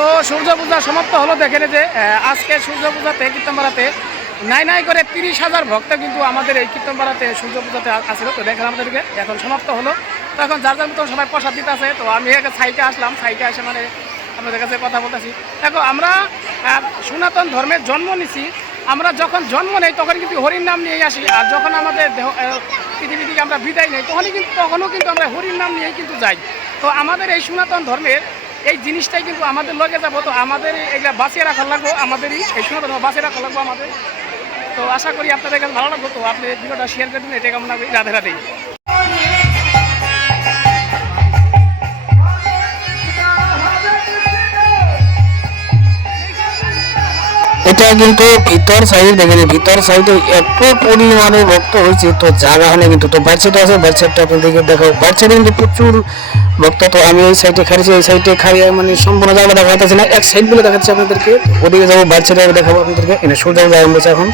তো সূর্য পূজা সমাপ্ত হলো। দেখেন যে আজকে সূর্য পূজাতে কীর্তনপাড়াতে নাই করে 30,000 ভক্ত কিন্তু আমাদের এই কীর্তনপাড়াতে সূর্য পূজাতে আসছিল। তো দেখেন আমাদেরকে এখন সমাপ্ত হলো। তো এখন যার যার মতো সবাই প্রসাদ দিতে আছে। তো আমি একটা সাইটে আসলাম, সাইটে এসে মানে আপনাদের কাছে কথা বলতেছি। দেখো আমরা সনাতন ধর্মের জন্ম নিছি, আমরা যখন জন্ম নেই তখন কিন্তু হরির নাম নিয়েই আসি, আর যখন আমাদের পৃথিবী থেকে আমরা বিদায় নেই তখনও কিন্তু আমরা হরির নাম নিয়েই কিন্তু যাই। তো আমাদের এই সনাতন ধর্মের এই জিনিসটাই কিন্তু আমাদের লগে যাবো। তো আমাদের এইগুলা বাঁচিয়ে রাখা লাগবো, আমাদেরই এই সনাতন বাঁচিয়ে রাখা লাগবো আমাদের। তো আশা করি আপনাদের কাছে ভালো লাগবে। তো আপনি ভিডিওটা শেয়ার করে দিন, এটা কেমন লাগবে। রাধে রাধে। এটা কিন্তু ভিতর সাইড, দেখেন ভিতর সাইডে এত পরিমাণে ভক্ত হয়েছে। তো জায়গা হলে কিন্তু তো বাইর সাইডে আছে, বাইর সাইডটা আপনাদেরকে দেখাও। বাইর সাইডে কিন্তু প্রচুর ভক্ত। তো আমি এই সাইডে খাইছি, এই সাইডে খাইয়ে মানে সম্পূর্ণ জায়গাটা দেখা যাচ্ছে না, এক সাইড গুলো দেখাচ্ছে আপনাদেরকে। ওদিকে যাবো, বাইর সাইডে দেখাবো আপনাদেরকে। এনে সূর্য যায় এখন।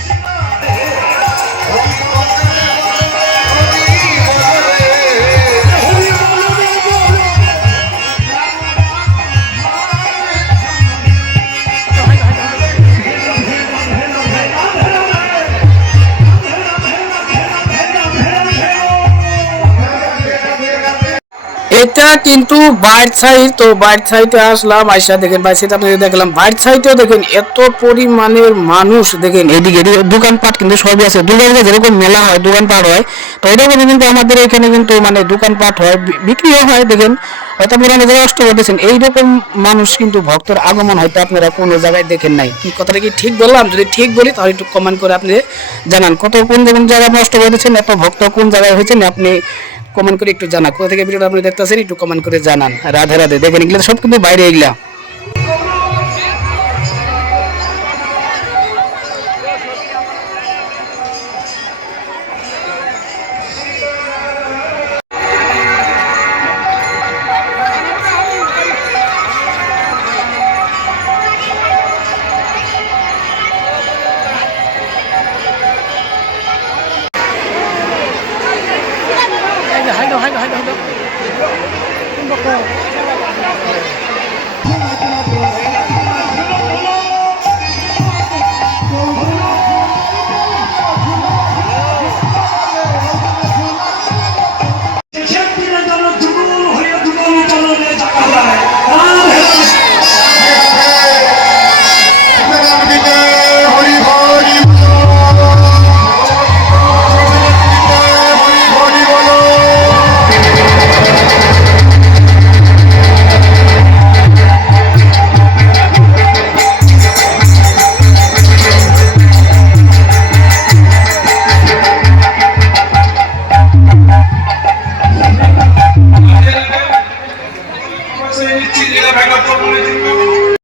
এটা কিন্তু বাইট সাইড। তো বাইট সাইডে আসলাম, আইসা দেখেন বাইট সাইড আপনাদের দেখলাম। বাইট সাইডেও দেখেন এত পরিমাণের মানুষ। দেখেন এদিকে দোকানপাট কিন্তু সবই আছে। দুর্গাপূজা যেরকম মেলা হয়, দোকানপাট হয়, তো এরকম কিন্তু আমাদের এখানে কিন্তু মানে দোকানপাট হয়, বিক্রিও হয়। দেখেন হয়তো পুরানো জায়গায় কষ্ট করতেছেন, এইরকম মানুষ কিন্তু ভক্তের আগমন হয়তো আপনারা কোনো জায়গায় দেখেন নাই। কি কথাটা কি ঠিক বললাম? যদি ঠিক বলি তাহলে একটু কমেন্ট করে আপনি জানান কোন জায়গায় নষ্ট করতেছেন, এত ভক্ত কোন জায়গায় হয়েছেন আপনি কমেন্ট করে একটু জানা। কোথা থেকে ভিডিওটা আপনি দেখতেছেন একটু কমেন্ট করে জানান। রাধে রাধে। দেখেন এগুলো সব কিন্তু বাইরে এগুলা।